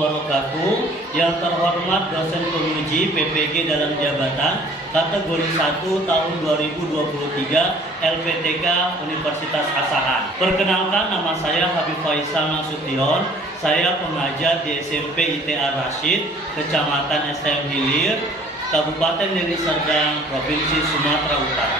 wabarakatuh. Yang terhormat dosen penguji PPG dalam jabatan kategori 1 tahun 2023 LPTK Universitas Asahan. Perkenalkan, nama saya Habib Faisal Nasution. Saya pengajar di SMP ITA Rashid, Kecamatan SM Hilir, Kabupaten Deli Serdang, Provinsi Sumatera Utara.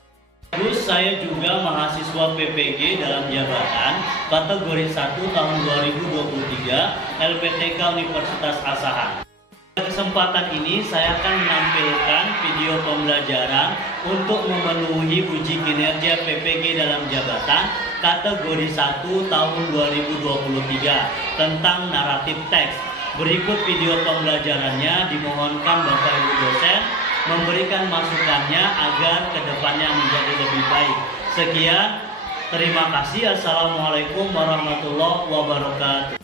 Terus saya juga mahasiswa PPG dalam jabatan kategori 1 tahun 2023 LPTK Universitas Asahan. Pada kesempatan ini saya akan menampilkan video pembelajaran untuk memenuhi uji kinerja PPG dalam jabatan kategori 1 tahun 2023 tentang naratif teks. Berikut video pembelajarannya, dimohonkan Bapak Ibu dosen memberikan masukannya agar kedepannya menjadi lebih baik. Sekian, terima kasih. Assalamualaikum warahmatullahi wabarakatuh.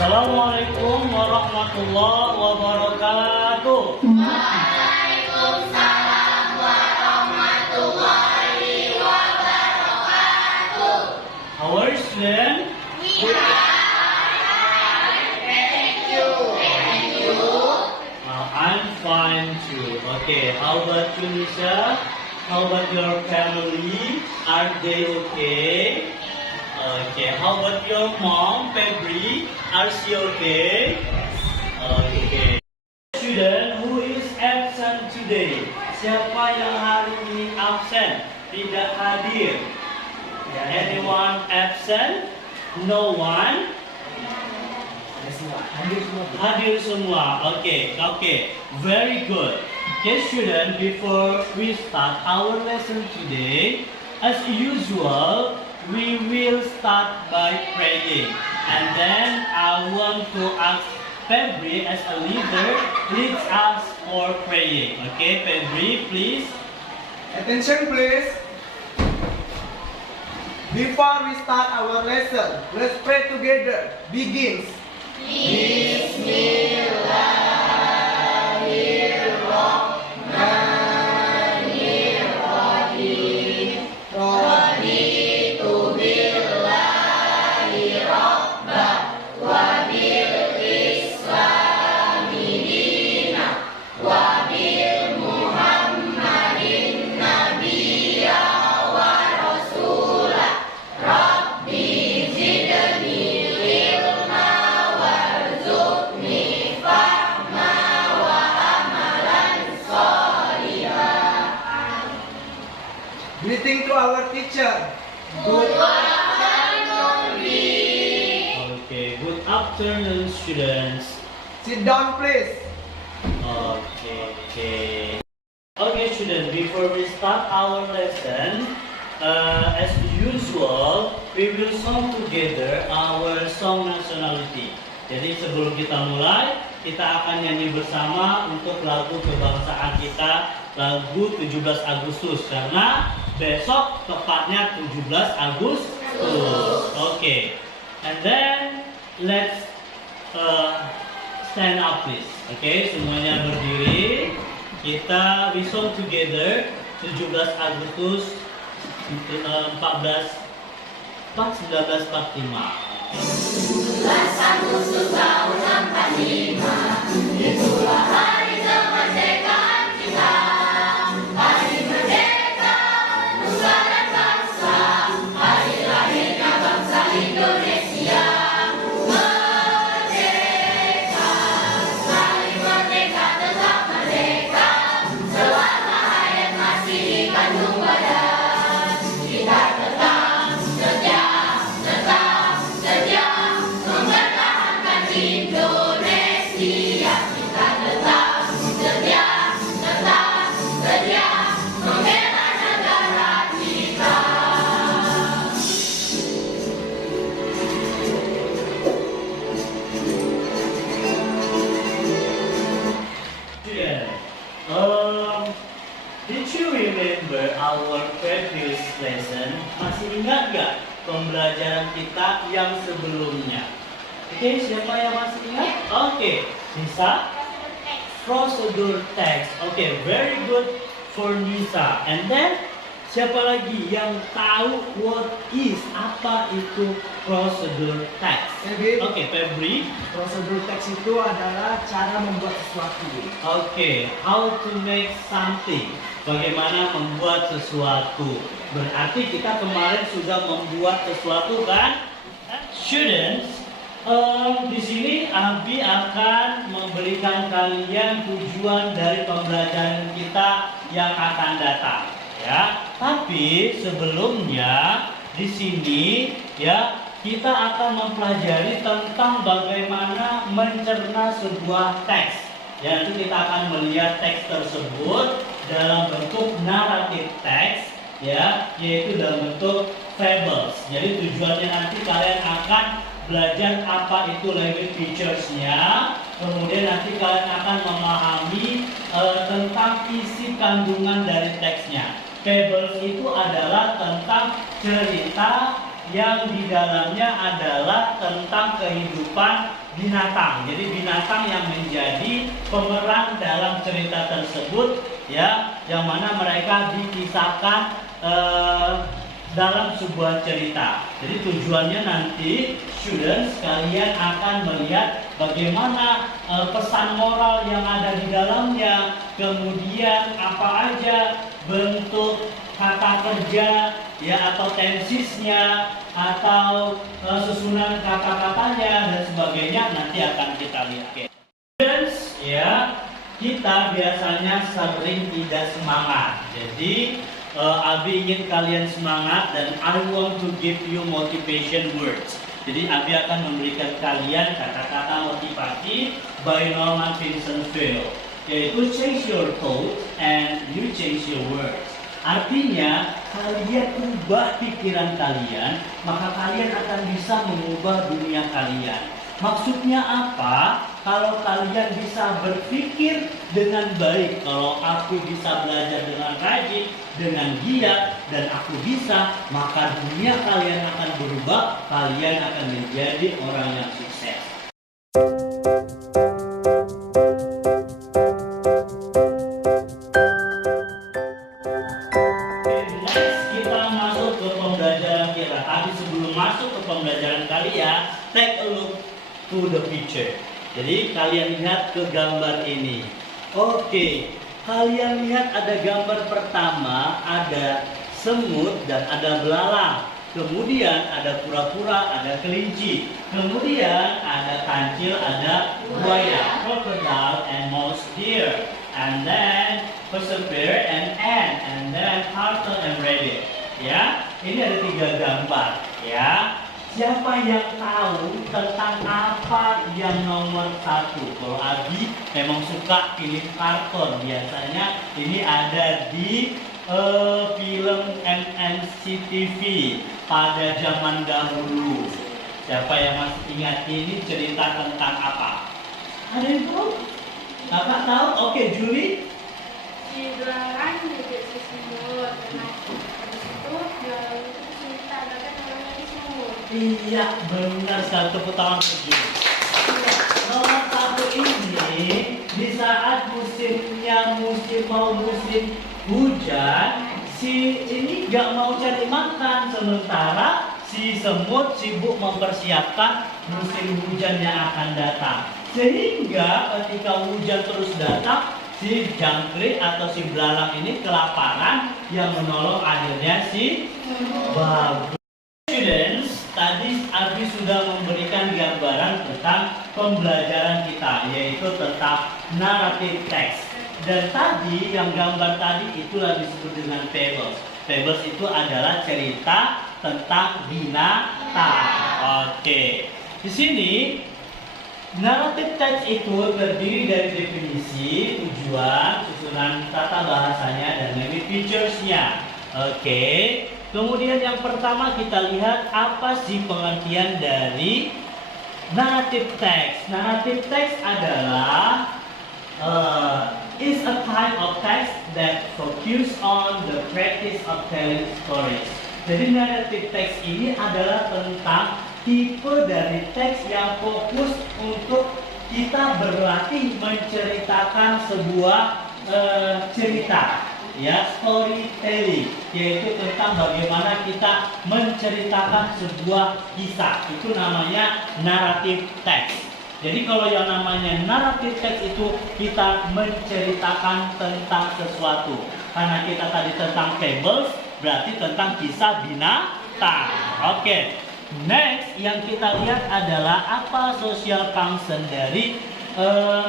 Assalamualaikum warahmatullahi wabarakatuh. Waalaikumsalam warahmatullahi wabarakatuh. How are you, student? We are. Thank you. And you? I'm fine too. Okay, how about you, Nisha? How about your family? Are they okay? Okay, how about your mom, Febri? Are she okay? Okay. Student who is absent today? Siapa yang hari ini absen? Tidak hadir. Anyone absent? No one? Hadir semua. Okay. Very good. Okay, student, before we start our lesson today, as usual, we will start by praying. And then I want to ask Febri as a leader, leads us for praying. Okay, Febri, please. Attention please. Before we start our lesson, let's pray together. Begins. Bismillahirrahmanirrahim. Raditu billahi rabba wa bil islami dina wa bil muhammadin nabiyya wa rasulah. Rabbi zidni ilma warzuqni fahma wa amalan sholihan. Greeting to our teacher. Good afternoon, Okay, good afternoon, students. Sit down please. Okay, students, before we start our lesson, as usual, we will song together our song nationality. Jadi sebelum kita mulai, kita akan nyanyi bersama untuk lagu kebangsaan kita, lagu 17 Agustus, karena besok tepatnya 17 Agustus. Okay, and then let's stand up please. Okay, semuanya berdiri. Kita we song together 17 Agustus 1945. 1945 tahun 45, itulah hari kemerdekaan kita. Hari merdeka nusa dan bangsa, hari lahirnya bangsa Indonesia. Merdeka, sekali merdeka tetap merdeka, selama hayat masih dikandung badan. Kita tetap setia mempertahankan Indonesia. Kita tetap Did you remember our previous lesson? Masih ingat gak pembelajaran kita yang sebelumnya? Oke, siapa yang masih ingat? Oke, bisa? Prosedur text. Oke, very good for Nisa. And then, siapa lagi yang tahu what is, apa itu prosedur text? Febri. Oke, Febri. Prosedur teks itu adalah cara membuat sesuatu. Oke, how to make something. Bagaimana membuat sesuatu. Berarti kita kemarin sudah membuat sesuatu kan? Students, di sini Abi akan memberikan kalian tujuan dari pembelajaran kita yang akan datang. Ya, tapi sebelumnya di sini ya kita akan mempelajari tentang bagaimana mencerna sebuah teks. Ya, nanti kita akan melihat teks tersebut dalam bentuk naratif teks, ya, yaitu dalam bentuk fables. Jadi tujuannya nanti kalian akan belajar apa itu language features-nya, kemudian nanti kalian akan memahami tentang isi kandungan dari teksnya. Fables itu adalah tentang cerita yang di dalamnya adalah tentang kehidupan binatang. Jadi binatang yang menjadi pemeran dalam cerita tersebut, ya, yang mana mereka dikisahkan dalam sebuah cerita. Jadi tujuannya nanti students kalian akan melihat bagaimana pesan moral yang ada di dalamnya, kemudian apa aja bentuk kata kerja ya atau tensisnya atau susunan kata-katanya dan sebagainya nanti akan kita lihat. Students, ya, kita biasanya sering tidak semangat. Jadi Abi ingin kalian semangat dan I want to give you motivation words. Jadi Abi akan memberikan kalian kata-kata motivasi by Norman Vincent Peale, yaitu change your thoughts and you change your words. Artinya kalian ubah pikiran kalian, maka kalian akan bisa mengubah dunia kalian. Maksudnya apa? Kalau kalian bisa berpikir dengan baik, kalau aku bisa belajar dengan rajin, dengan giat, dan aku bisa, maka dunia kalian akan berubah, kalian akan menjadi orang yang sukses. Kita masuk ke pembelajaran kita. Tapi sebelum masuk ke pembelajaran kalian, take a look to the picture. Jadi kalian lihat ke gambar ini. Oke, kalian lihat ada gambar pertama, ada semut dan ada belalang. Kemudian ada kura-kura, ada kelinci. Kemudian ada kancil, ada buaya, crocodile and mouse deer. And then persevere and ant, and then turtle and rabbit. Ya, ini ada 3 gambar. Ya. Siapa yang tahu tentang apa yang nomor 1? Kalau Abi memang suka pilih karton. Biasanya ini ada di film MNC-TV pada zaman dahulu. Siapa yang masih ingat ini cerita tentang apa? Ada yang tahu? Kakak tahu? Oke, Julie? Si belalang juga si semut. Habis itu belalang itu cerita bahkan namanya di semut. Iya, benar sekali, tepuk tangan untuk Julie. Nomor 1 ini di saat musimnya musim hujan, si ini gak mau cari makan, sementara si semut sibuk mempersiapkan musim hujan yang akan datang. Sehingga ketika hujan terus datang, si jangkrik atau si belalang ini kelaparan, yang menolong akhirnya si bagus. Students, tadi Abi sudah memberikan gambaran tentang pembelajaran kita, yaitu tentang narrative text. Dan tadi yang gambar tadi itulah disebut dengan fables. Fables itu adalah cerita tentang binatang. Oke. Di sini narrative text itu terdiri dari definisi, tujuan, susunan tata bahasanya, dan language features-nya. Oke. Kemudian yang pertama kita lihat apa sih pengertian dari narrative text. Narrative text adalah is a type of text that focus on the practice of telling stories. Jadi narrative text ini adalah tentang tipe dari teks yang fokus untuk kita berlatih menceritakan sebuah cerita, ya, storytelling, yaitu tentang bagaimana kita menceritakan sebuah kisah. Itu namanya narrative text. Jadi kalau yang namanya narrative text itu kita menceritakan tentang sesuatu. Karena kita tadi tentang fables, berarti tentang kisah binatang. Oke. Next yang kita lihat adalah apa social function dari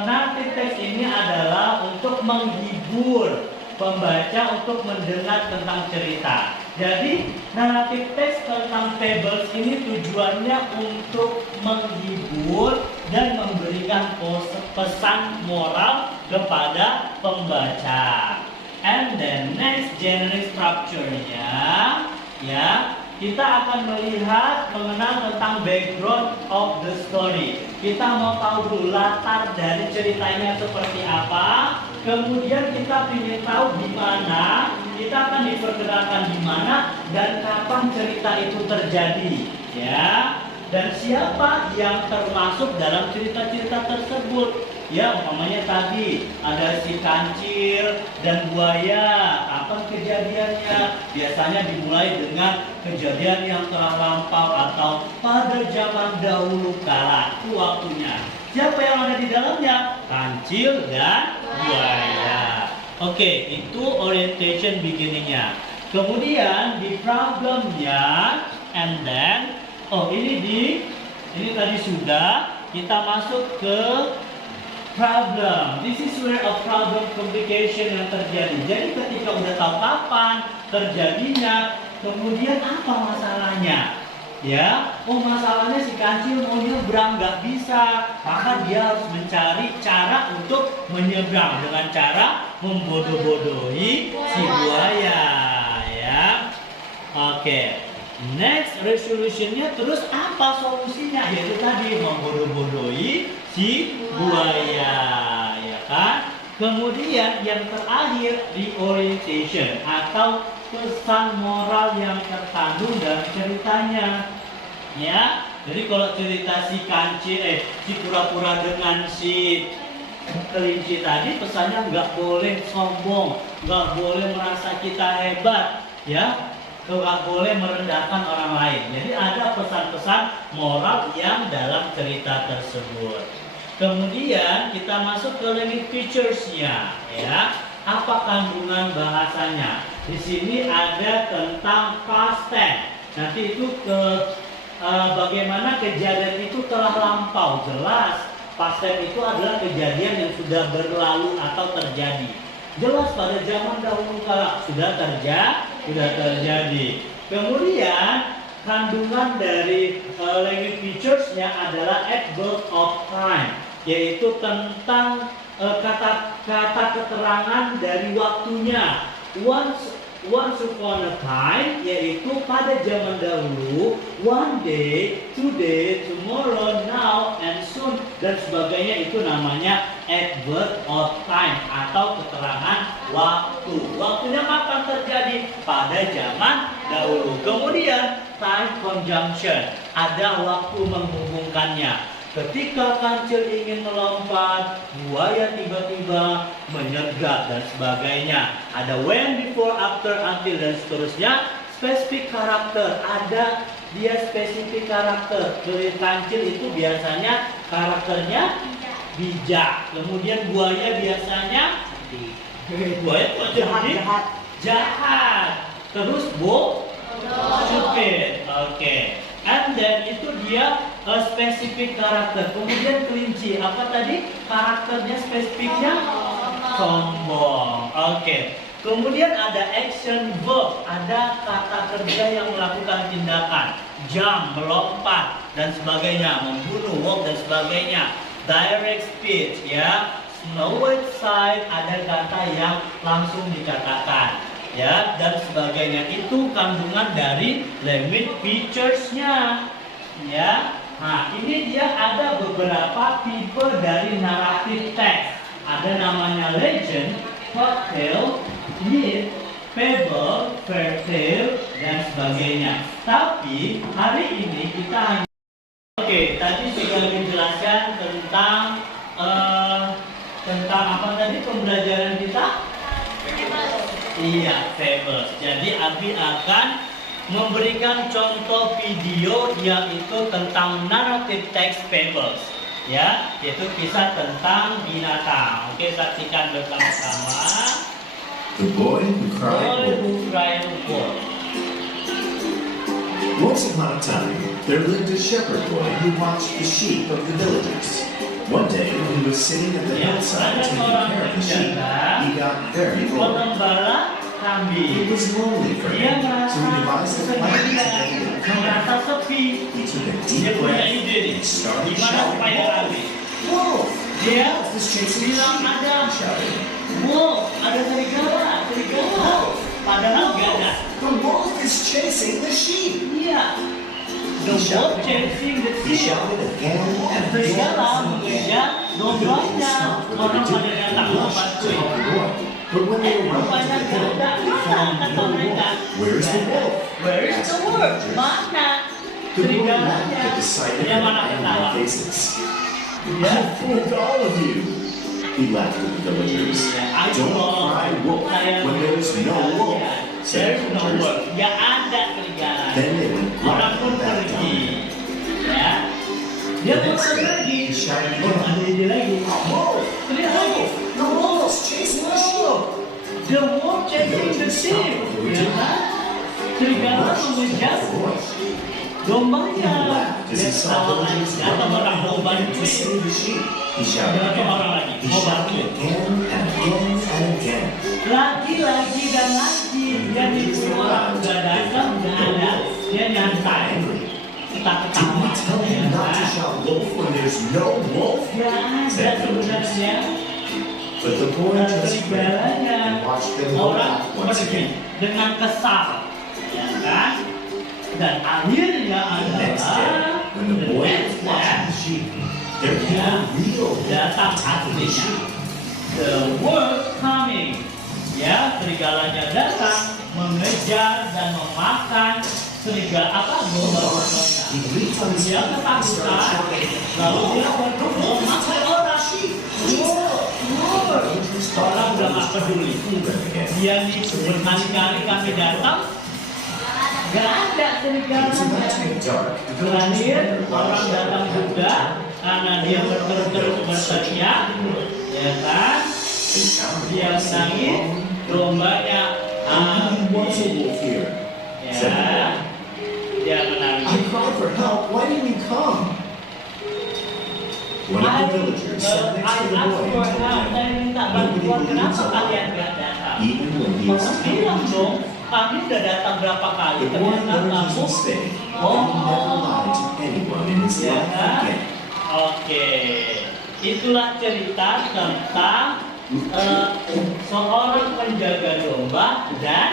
narrative text ini adalah untuk menghibur pembaca untuk mendengar tentang cerita. Jadi narrative text tentang fables ini tujuannya untuk menghibur dan memberikan pesan moral kepada pembaca. And then next genre structure-nya, ya, kita akan melihat mengenal tentang background of the story. Kita mau tahu dulu latar dari ceritanya seperti apa. Kemudian kita ingin tahu di mana, kita akan diperkenalkan di mana dan kapan cerita itu terjadi, ya. Dan siapa yang termasuk dalam cerita-cerita tersebut. Ya, umpamanya tadi ada si kancil dan buaya. Kapan kejadiannya? Biasanya dimulai dengan kejadian yang telah lampau atau pada zaman dahulu kala. Itu waktunya. Siapa yang ada di dalamnya? Kancil dan buaya. Oke, itu orientation beginningnya. Kemudian di problemnya, and then, ini tadi sudah. Kita masuk ke problem. This is where a problem complication yang terjadi. Jadi ketika udah tahu kapan terjadinya, kemudian apa masalahnya? Ya, masalahnya si kancil mau nyebrang nggak bisa, maka dia harus mencari cara untuk menyeberang dengan cara membodoh-bodohi si buaya. Ya, oke. Next resolutionnya terus apa solusinya? Yaitu tadi membodoh-bodohi si buaya, ya kan? Kemudian yang terakhir reorientation atau pesan moral yang terkandung dalam ceritanya, ya. Jadi kalau cerita si kancil, si pura-pura dengan si kelinci tadi, pesannya nggak boleh sombong, nggak boleh merasa kita hebat, ya. Nggak boleh merendahkan orang lain. Jadi ada pesan-pesan moral yang dalam cerita tersebut. Kemudian kita masuk ke language features-nya, ya. Apa kandungan bahasanya? Di sini ada tentang past tense. Nanti itu bagaimana kejadian itu telah lampau. Jelas past tense itu adalah kejadian yang sudah berlalu atau terjadi. Jelas pada zaman dahulu kala sudah terjadi. Kemudian kandungan dari language features-nya adalah adverb of time, yaitu tentang kata-kata keterangan dari waktunya. Once upon a time, yaitu pada zaman dahulu, one day, today, tomorrow, now, and soon, dan sebagainya. Itu namanya adverb of time atau keterangan waktu. Waktunya kapan terjadi? Pada zaman dahulu. Kemudian time conjunction, ada waktu menghubungkannya. Ketika kancil ingin melompat, buaya tiba-tiba menyergap dan sebagainya. Ada when, before, after, until, dan seterusnya. Spesifik karakter, ada dia spesifik karakter. Kancil itu biasanya karakternya bijak. Kemudian buaya biasanya jahat. Terus stupid. Oke. And then itu dia spesifik karakter. Kemudian kelinci, apa tadi karakternya spesifiknya? Sombong. Oke. Kemudian ada action verb, ada kata kerja yang melakukan tindakan, jump, melompat dan sebagainya, membunuh, walk dan sebagainya. Direct speech, ya. Snow White side, ada kata yang langsung dikatakan, ya, dan sebagainya. Itu kandungan dari language features-nya, ya. Nah, ini dia ada beberapa tipe dari narrative text. ada namanya legend, folktale, myth, fable, fairy tale, dan sebagainya. Tapi hari ini kita hanya tadi sudah dijelaskan tentang apa tadi pembelajaran kita? Iya, fables. Jadi Abi akan memberikan contoh video yaitu tentang narrative text fables, ya, yaitu kisah tentang binatang. Oke, saksikan bersama-sama. The Boy Who Cried Wolf. Once upon a time, there lived a shepherd boy who watched the sheep of the villagers. One day, when he was sitting at the hillside taking care of the sheep, he got very bored. Pengembala It kambing. was lonely for Dia him, so he devised a plan to make him come back. merasa sepi. He took a Dia deep punya breath ide nih, and started gimana supaya shouting, kambing. "Wolf! Dia Wolf is chasing the bilang sheep!" ada He shouted. wolf, ada serigala. Padahal nggak ada. The wolf is chasing the sheep! Iya. The wolf chasing the He sheep. shouted again and again. Serigala mengejar dombanya. Orang pada datang membantu. But when they were running Rupanya to the hill, nggak ada. they found Kata no mereka. wolf. Where's the wolf? Where is the wolf? Mana? The boy laughed Serigalanya. at the sight of Dia their mana angry ketawa? faces. Ya. I fooled all of you. He laughed at the villagers. Don't cry wolf when there is no wolf, said There the is no villagers. wolf. Nggak ada serigala. Then they went Orang pun right back pergi. down. Ya. Dia The pun next day, pergi. he shouted Oh, again. ada ide lagi. Wolf! Teriak lagi. The wolf is chasing the sheep! The wolf chasing the sheep. Ya kan? Serigala mengejar dombanya. As he saw villagers Datang orang mau running to bantuin. save the sheep, he shouted Datang again. orang lagi He mau shouted bantuin. again and again and again. Lagi dan lagi. Dia disuruh orang udah datang udah ada. Dia nyantai. Kita Did ketawa. we tell you not to shout wolf when there's no wolf? Ya ada sebenarnya. But the boy Dan just grinned serigalanya and watched them go orang out once pergi again. dengan kesal, ya kan? Dan akhirnya The next day, adalah when the boy was next watching the sheep, there came Yeah. a real wolf datang attacking the aslinya. sheep. The wolf coming, ya serigalanya datang mengejar dan memakan domba. He leaped on his Dia feet and started ketakutan, shouting, lalu dia berkumpul makan orang. Orang udah nggak peduli. "Fool them again." Dia nipu berkali-kali kami datang, nggak ada It was about to serigalanya. get dark. The villagers Terakhir wondered why orang the datang shepherd juga had karena dia berterus berteriak, ya kan? They found the Dia wolf sitting menangis, alone. dombanya There was a wolf here. ya, dia I menangis. cried for help. Why didn't you come? One of the villagers sat next to the boy and told Saya him, minta "Nobody bantuan, believes kenapa a kalian lie." nggak datang? Even when he was Orang bilang telling dong, the truth. kami udah datang berapa kali, The boy ternyata learned his kamu. mistake. And he never lied to anyone in his Ya life kan? again. Oke, itulah cerita tentang seorang penjaga domba dan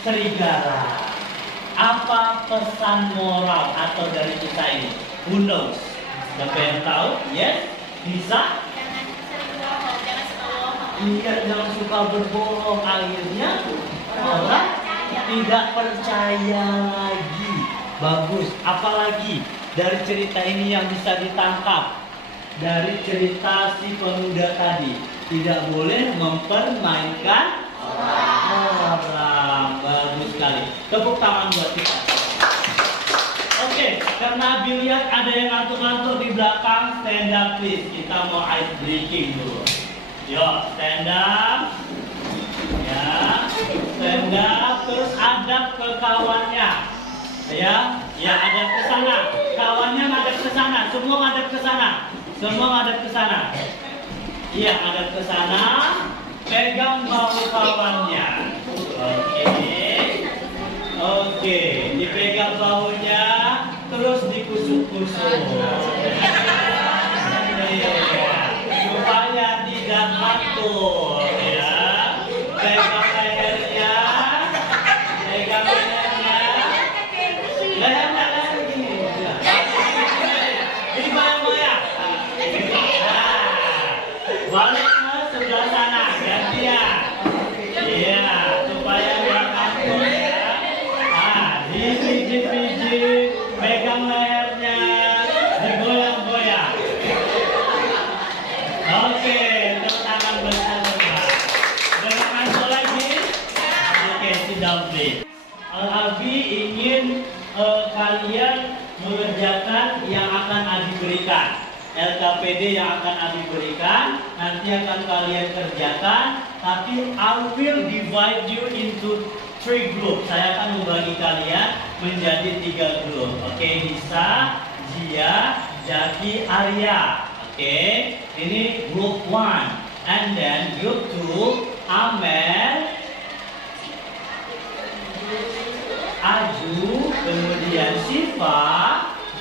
serigala. Apa pesan moral atau dari kisah ini? Who knows? Siapa yang tahu? Yes? Bisa? Jangan sering bohong, jangan suka bohong. Iya, jangan suka berbohong. Akhirnya orang tidak percaya lagi. Bagus. Apalagi dari cerita ini yang bisa ditangkap dari cerita si pemuda tadi, tidak boleh mempermainkan orang. Bagus sekali. Tepuk tangan buat kita. Oke, karena biliar ada yang ngantuk-ngantuk di belakang, stand up please. Kita mau ice breaking dulu. Yo, stand up. Ya, stand up. Terus hadap ke kawannya. Ya, hadap ke sana. Kawannya ngadep ke sana. Semua ngadep ke sana. Semua ngadep ke sana. Iya, ngadep ke sana. Pegang bahu kawannya. Oke, dipegang bahunya, terus dikusuk-kusuk. Supaya tidak mantul, ya. Pegang lehernya, pegang lehernya. Lehernya begini. Ini goyang-goyang. Balik dumpling. Abi ingin kalian mengerjakan yang akan Abi berikan. LKPD yang akan Abi berikan nanti akan kalian kerjakan. Tapi I will divide you into 3 group. Saya akan membagi kalian menjadi 3 grup. Oke, Nisa, Zia, Jaki, Arya. Oke, ini group 1. And then group 2, Amel, Aju, kemudian Siva,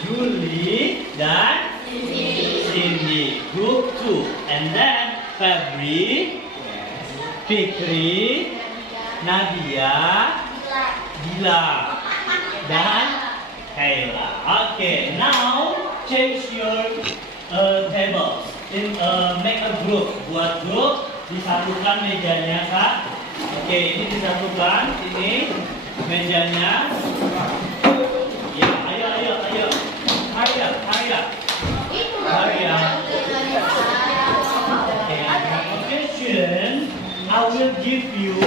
Juli, dan Cindy. Group 2. And then Febri, Fikri, Nadia, Dila, dan Kayla. Okay, now change your tables. Make a group. Buat grup, disatukan mejanya, Kak. Oke, ini disatukan. Ini mejanya. Ya, ayo. Hurry up. Okay, student, I will give you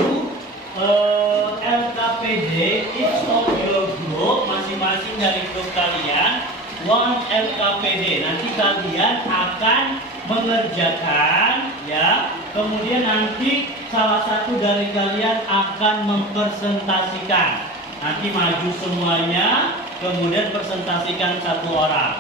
LKPD, each of your group, masing-masing dari grup kalian, 1 LKPD. Nanti kalian akan mengerjakan, ya. Kemudian nanti salah satu dari kalian akan mempresentasikan. Nanti maju semuanya, kemudian presentasikan 1 orang.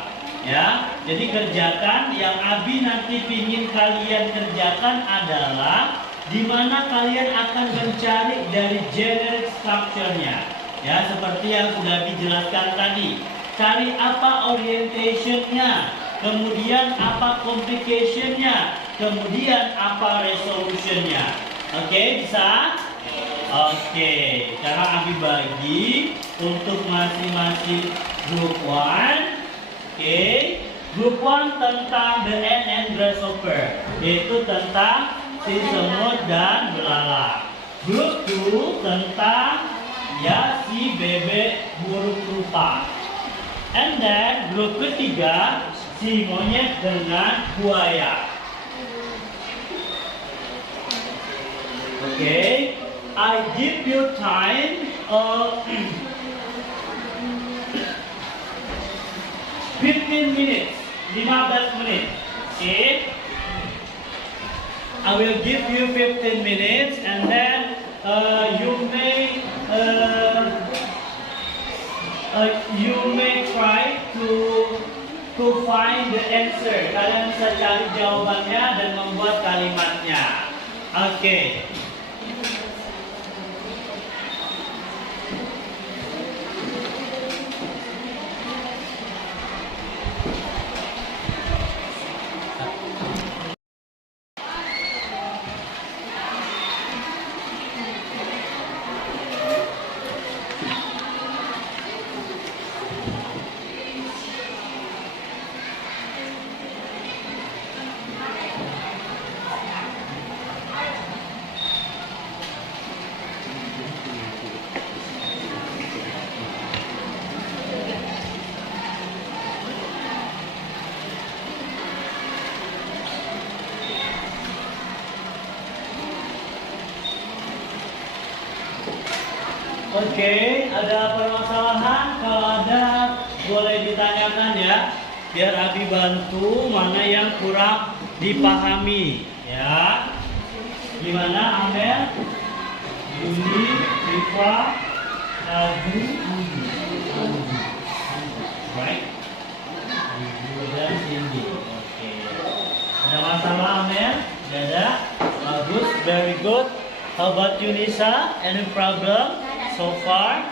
Ya, jadi kerjakan. Yang Abi nanti pingin kalian kerjakan adalah di mana kalian akan mencari dari generic structure-nya. Ya, seperti yang sudah dijelaskan tadi. Cari apa orientation-nya, kemudian apa complication-nya, kemudian apa resolution-nya. Oke, bisa? Oke, sekarang Abi bagi untuk masing-masing group 1. Oke, group 1 tentang the ant and grasshopper, yaitu tentang si semut dan belalang. Group 2 tentang ya si bebek burung rupa. And then group ketiga si monyet dengan buaya. Okay, I give you time 15 minutes, 15 menit. Okay, I will give you 15 minutes, and then you may try to find the answer. Kalian bisa cari jawabannya dan membuat kalimatnya. Oke. Oke, ada permasalahan? Kalau ada, boleh ditanyakan ya, biar Abi bantu mana yang kurang dipahami, ya. Gimana, Amel? Yuni, Rifa, Aju, right? Dan Cindy. Oke. Ada masalah, Amel? Tidak ada? Bagus, very good. How about you, Nisa? Any problem so far?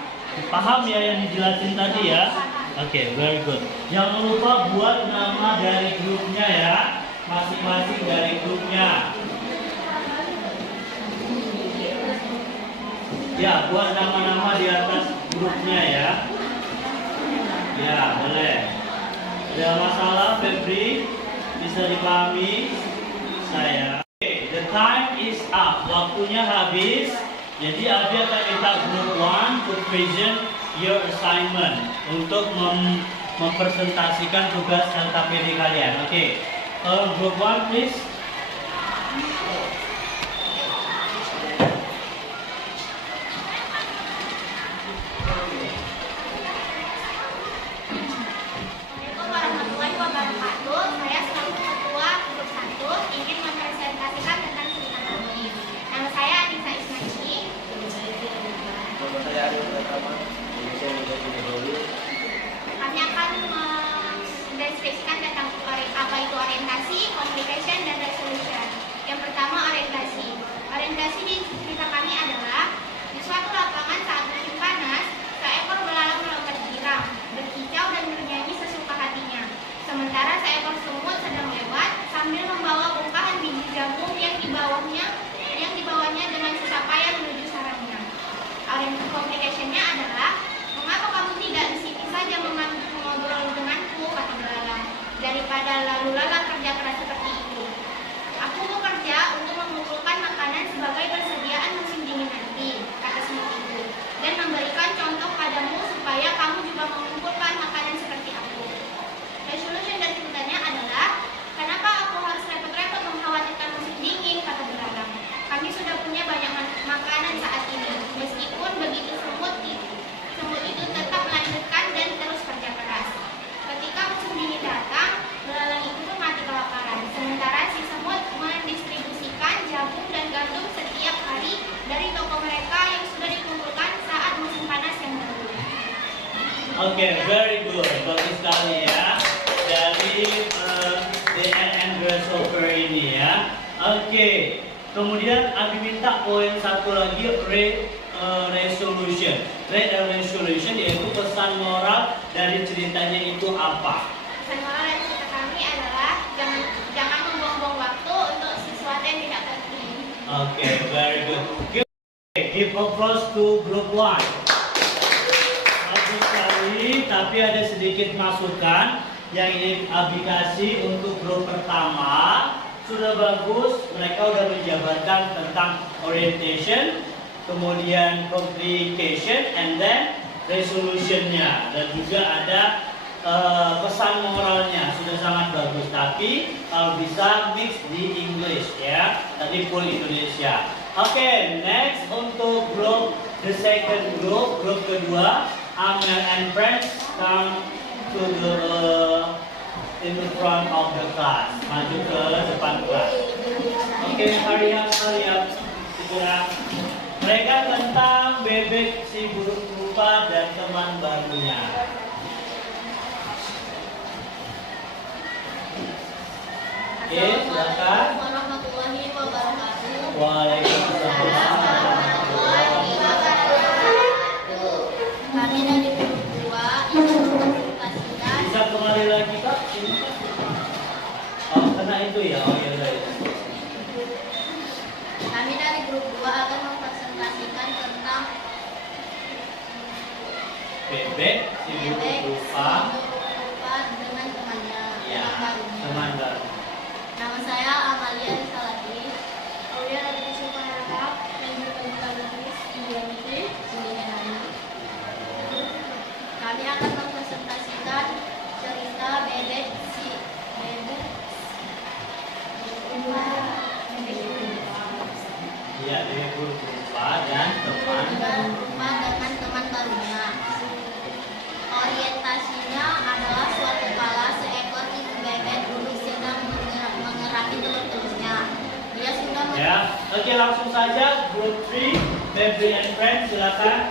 Paham ya yang dijelasin tadi ya? Oke, very good. Jangan lupa buat nama dari grupnya ya, masing-masing dari grupnya. Ya, buat nama-nama di atas grupnya ya. Ya, boleh. Ada masalah, Febri? Bisa dipahami? Saya. The time is up. Waktunya habis. Jadi Abi akan minta group 1 to present your assignment untuk mempresentasikan tugas LKPD kalian. Oke. Group 1 please. hari pertama Indonesia menjadi dahulu. Kami akan mendeskripsikan tentang apa itu orientasi, complication, dan resolution. Yang pertama, orientasi. Orientasi di cerita kami adalah di suatu lapangan saat musim panas, seekor belalang melompat girang, berkicau dan bernyanyi sesuka hatinya. Sementara seekor semut sedang lewat sambil membawa bongkahan biji jagung yang dibawanya dengan susah payah menuju sarangnya. Complication-nya adalah, mengapa kamu tidak di sini saja mengobrol denganku, kata belalang, daripada lalu lalang kerja keras seperti itu. Aku bekerja untuk mengumpulkan makanan sebagai persediaan musim dingin nanti, kata semut itu, dan memberikan contoh padamu supaya kamu juga mengumpulkan makanan seperti aku. Resolution dari ceritanya adalah, kenapa aku harus repot-repot mengkhawatirkan musim dingin, kata belalang. Kami sudah punya banyak makanan saat ini. Meskipun begitu, semut itu tetap melanjutkan dan terus kerja keras. Ketika musim dingin datang, belalang itu pun mati kelaparan. Sementara si semut mendistribusikan jagung dan gandum setiap hari dari toko mereka yang sudah dikumpulkan saat musim panas yang lalu. Oke, very good. Bagus sekali ya. Dari DNN Grasshopper ini ya. Oke. Kemudian Abi minta poin satu lagi, resolution. Resolution yaitu pesan moral dari ceritanya itu apa? Pesan moral dari cerita kami adalah jangan membuang-buang waktu untuk sesuatu yang tidak penting. Oke, very good. Give applause to group 1. Bagus sekali, tapi ada sedikit masukan yang ingin Abi kasih untuk grup pertama. Sudah bagus, mereka sudah menjabarkan tentang orientation, kemudian complication, and then resolutionnya, dan juga ada pesan moralnya. Sudah sangat bagus, tapi kalau bisa mix di English ya, tadi full Indonesia. Oke, next untuk the second group kedua, Amel and friends come to the in the front of the class, maju ke depan kelas. Oke, hurry up, segera. Mereka tentang bebek si burung rupa dan teman barunya. Oke, silakan. Warahmatullahi wabarakatuh. Waalaikumsalam warahmatullahi wabarakatuh. Kami dari grup 2 ingin mempresentasikan. Bisa kembali lagi Pak? Oh, kena itu ya. Oh ya udah. Kami dari grup 2 akan mempresentasikan tentang Bebek si burung rupa. dengan temannya. Ya, teman baru. Nama saya Amalia Risalati. Aulia lagi suka harap dan berkata lukis Indianiti. Kami akan mempresentasikan cerita bebek si bebek. Iya, bebek burung rupa dan teman. Rumah dengan teman barunya. Orientasinya adalah suatu kala seekor ibu bebek duduk sedang mengerami telur-telurnya. Dia sudah Ya, oke langsung saja group 3, Baby and Friends, silakan.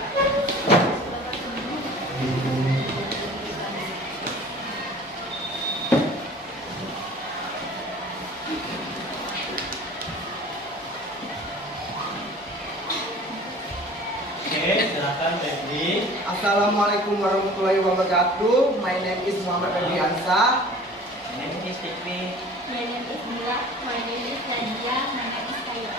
Oke, silakan Baby. Assalamualaikum warahmatullahi wabarakatuh. My name is Muhammad Febri Ansah. My name is Mila. My name is Nadia. My name is Kaya.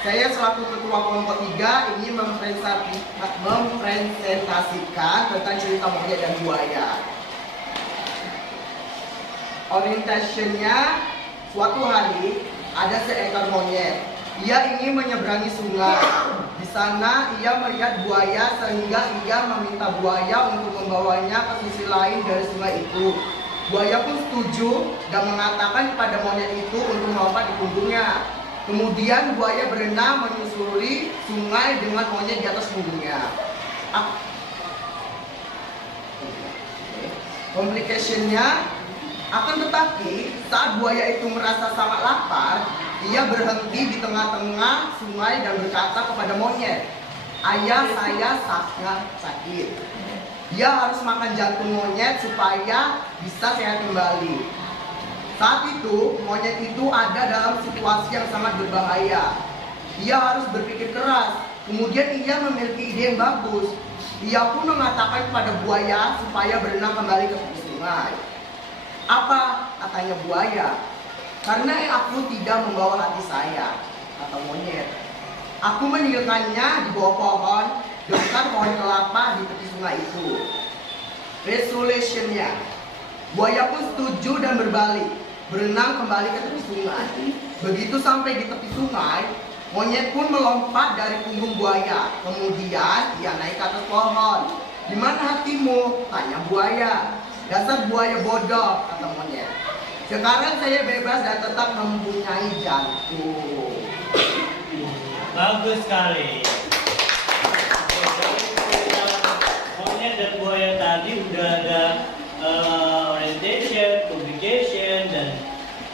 Saya selaku ketua kelompok 3 ingin mempresentasikan tentang cerita monyet dan buaya. Orientationnya, suatu hari ada seekor monyet. Ia ingin menyeberangi sungai. Di sana ia melihat buaya sehingga ia meminta buaya untuk membawanya ke sisi lain dari sungai itu. Buaya pun setuju dan mengatakan kepada monyet itu untuk melompat di punggungnya. Kemudian buaya berenang menyusuri sungai dengan monyet di atas punggungnya. Complication-nya, akan tetapi saat buaya itu merasa sangat lapar, ia berhenti di tengah-tengah sungai dan berkata kepada monyet, ayah saya sakit. Dia harus makan jantung monyet supaya bisa sehat kembali. Saat itu, monyet itu ada dalam situasi yang sangat berbahaya. Ia harus berpikir keras. Kemudian ia memiliki ide yang bagus. Ia pun mengatakan kepada buaya supaya berenang kembali ke tepi sungai. Apa katanya buaya? Karena aku tidak membawa hati saya, kata monyet. Aku meninggalkannya di bawah pohon, dekat pohon kelapa di tepi sungai itu. Resolutionnya, buaya pun setuju dan berbalik, berenang kembali ke tepi sungai. Begitu sampai di tepi sungai, monyet pun melompat dari punggung buaya. Kemudian ia naik ke atas pohon. Di mana hatimu? Tanya buaya. Dasar buaya bodoh, kata monyet. Sekarang saya bebas dan tetap mempunyai jantung. Bagus sekali. Monyet dan buaya tadi udah ada orientation, communication, dan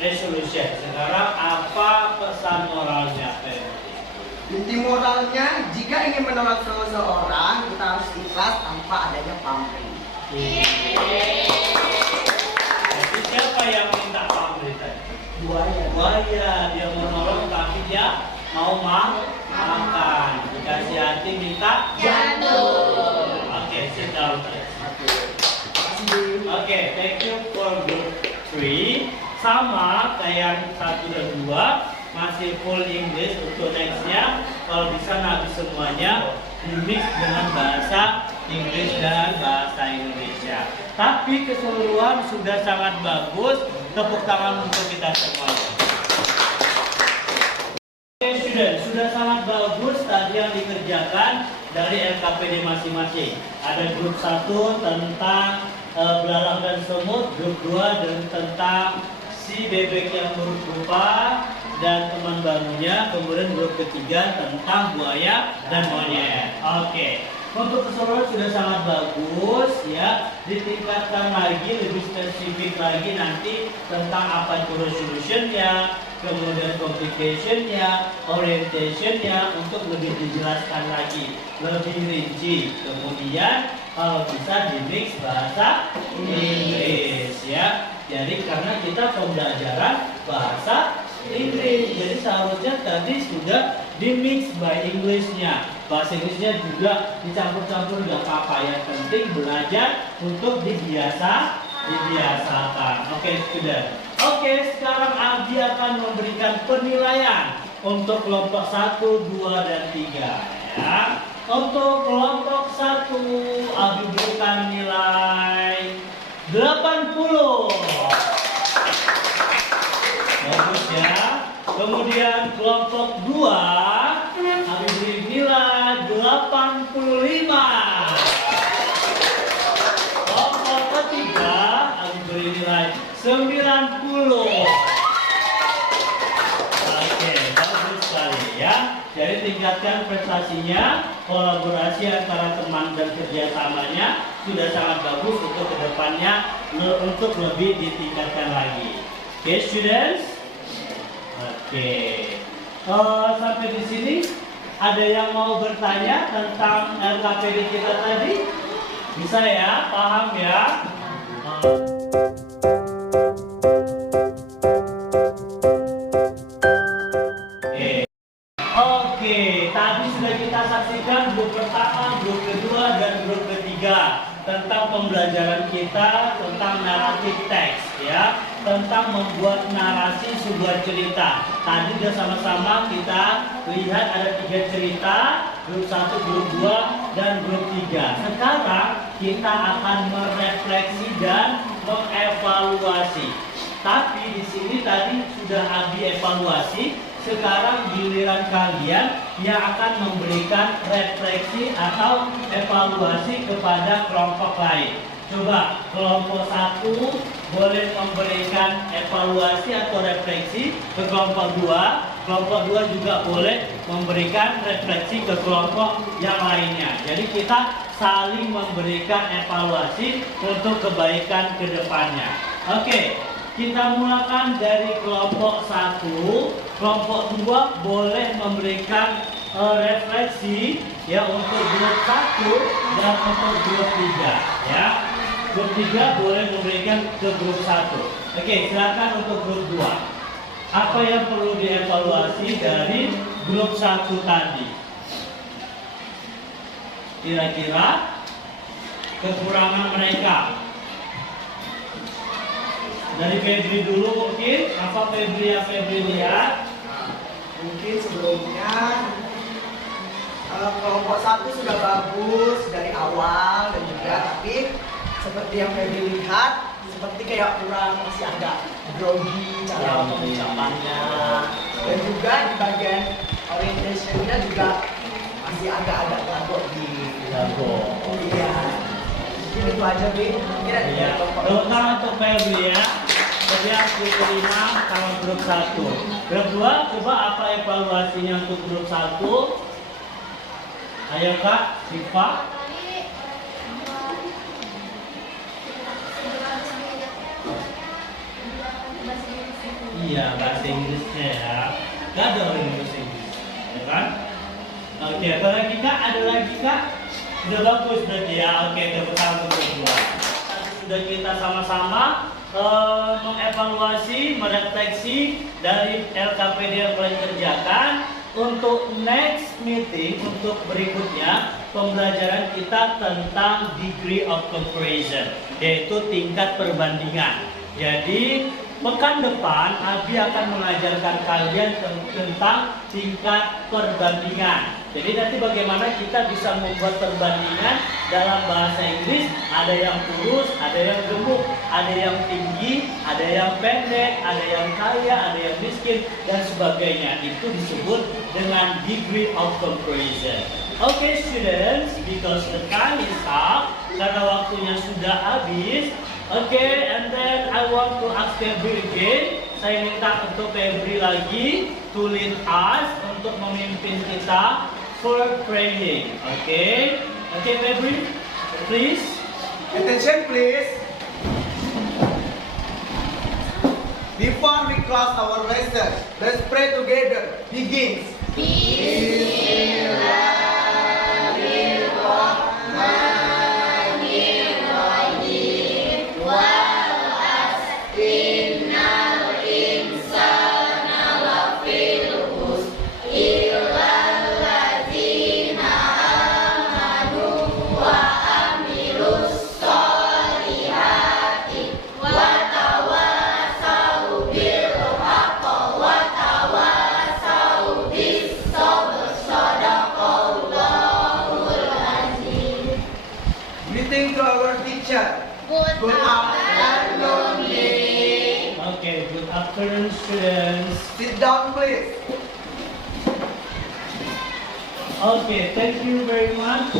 resolution. Sekarang apa pesan moralnya, Pen? Inti moralnya, jika ingin menolong seseorang, kita harus ikhlas tanpa adanya pamrih. Jadi siapa yang minta pamrih tadi? Buaya. Buaya, dia mau nolong tapi dia mau makan. Dikasih hati minta Jantung. Oke, sit down please. Oke, thank you for group 3. Sama kayak 1 dan 2, masih full English. Untuk nextnya, kalau bisa nanti semuanya dimix dengan bahasa Inggris dan bahasa Indonesia. Tapi keseluruhan sudah sangat bagus. Tepuk tangan untuk kita semuanya. Oke, sudah sangat bagus tadi yang dikerjakan dari LKPD masing-masing. Ada grup 1 tentang belalang dan semut, grup 2 dan tentang si bebek yang berupa dan teman barunya, kemudian grup ketiga tentang buaya dan monyet. Oke, untuk keseluruhan sudah sangat bagus ya. Ditingkatkan lagi, lebih spesifik lagi nanti tentang apa itu resolutionnya, kemudian complicationnya, orientationnya, untuk lebih dijelaskan lagi, lebih rinci. Kemudian kalau bisa di mix bahasa Inggris ya. Jadi karena kita pembelajaran bahasa Inggris, jadi seharusnya tadi sudah di mix by Englishnya. Bahasa Inggrisnya juga dicampur-campur nggak apa-apa. Yang penting belajar untuk dibiasakan. Oke, student. Oke, sekarang Abi akan memberikan penilaian untuk kelompok 1, 2, dan 3 ya. Untuk kelompok 1 Abi berikan nilai 80. Bagus ya. Kemudian kelompok 2 Abi beri nilai 85. Kelompok ketiga Abi beri nilai 90. Oke, bagus sekali ya. Jadi tingkatkan prestasinya, kolaborasi antara teman dan kerjasamanya sudah sangat bagus. Untuk kedepannya untuk lebih ditingkatkan lagi. Oke, students. Oke. Sampai di sini ada yang mau bertanya tentang LKPD kita tadi? Bisa ya, paham ya? Oke, tadi sudah kita saksikan grup pertama, grup kedua, dan grup ketiga tentang pembelajaran kita tentang naratif teks ya, tentang membuat narasi sebuah cerita. Tadi sudah sama-sama kita lihat ada 3 cerita, grup 1, grup 2, dan grup 3. Sekarang kita akan merefleksi dan mengevaluasi. Tapi di sini tadi sudah Abi evaluasi. Sekarang giliran kalian yang akan memberikan refleksi atau evaluasi kepada kelompok lain. Coba kelompok 1 boleh memberikan evaluasi atau refleksi ke kelompok 2. Kelompok 2 juga boleh memberikan refleksi ke kelompok yang lainnya. Jadi kita saling memberikan evaluasi untuk kebaikan ke depannya. Oke, kita mulakan dari kelompok 1. Kelompok 2 boleh memberikan refleksi ya untuk grup 1 dan untuk grup 3 ya. Grup 3 boleh memberikan ke grup 1. Oke, silakan untuk grup 2. Apa yang perlu dievaluasi dari grup 1 tadi? Kira-kira kekurangan mereka. Dari Febri dulu mungkin, apa Febri yang Febri lihat? Mungkin sebelumnya kelompok 1 sudah bagus dari awal dan juga tapi seperti yang Febri lihat seperti kayak kurang, masih agak grogi cara pengucapannya dan juga di bagian orientationnya juga masih agak-agak lagu di iya. Mungkin itu aja Bi. Iya. Terutama untuk Febri ya. Jadi aku terima kalau grup 1. Grup 2 coba apa evaluasinya untuk grup 1? Ayo Kak, Siva. Iya, bahasa Inggrisnya ya. Gak ada orang bahasa Inggris, ya kan? Oke, ada lagi Kak? Ada lagi Kak? Sudah bagus berarti ya. Oke, tepuk tangan untuk kedua. Sudah kita sama-sama mengevaluasi, merefleksi dari LKPD yang telah dikerjakan. Untuk next meeting, untuk berikutnya pembelajaran kita tentang degree of comparison, yaitu tingkat perbandingan. Jadi pekan depan Abi akan mengajarkan kalian tentang tingkat perbandingan. Jadi nanti bagaimana kita bisa membuat perbandingan dalam bahasa Inggris. Ada yang kurus, ada yang gemuk, ada yang tinggi, ada yang pendek, ada yang kaya, ada yang miskin, dan sebagainya. Itu disebut dengan degree of comparison. Okay students, because the time is up, karena waktunya sudah habis. Okay, and then I want to ask Febri again. Saya minta untuk Febri lagi to lead us, untuk memimpin kita for praying. Okay, okay Febri, please. Attention please. Before we close our lesson, let's pray together. Begins. Greeting to our teacher. Good afternoon. Okay, good afternoon students. Sit down please. Okay, thank you very much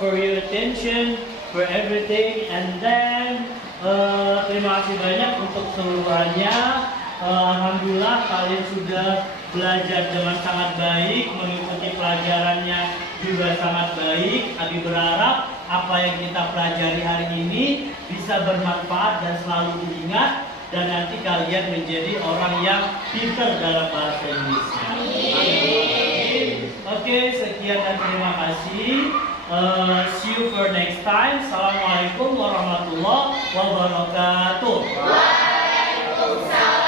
for your attention, for everything, and then terima kasih banyak untuk seluruhannya. Alhamdulillah kalian sudah belajar dengan sangat baik, mengikuti pelajarannya juga sangat baik. Abi berharap apa yang kita pelajari hari ini bisa bermanfaat dan selalu diingat, dan nanti kalian menjadi orang yang pintar dalam bahasa Inggrisnya. Oke, sekian dan terima kasih. See you for next time. Assalamualaikum warahmatullahi wabarakatuh. Waalaikumsalam.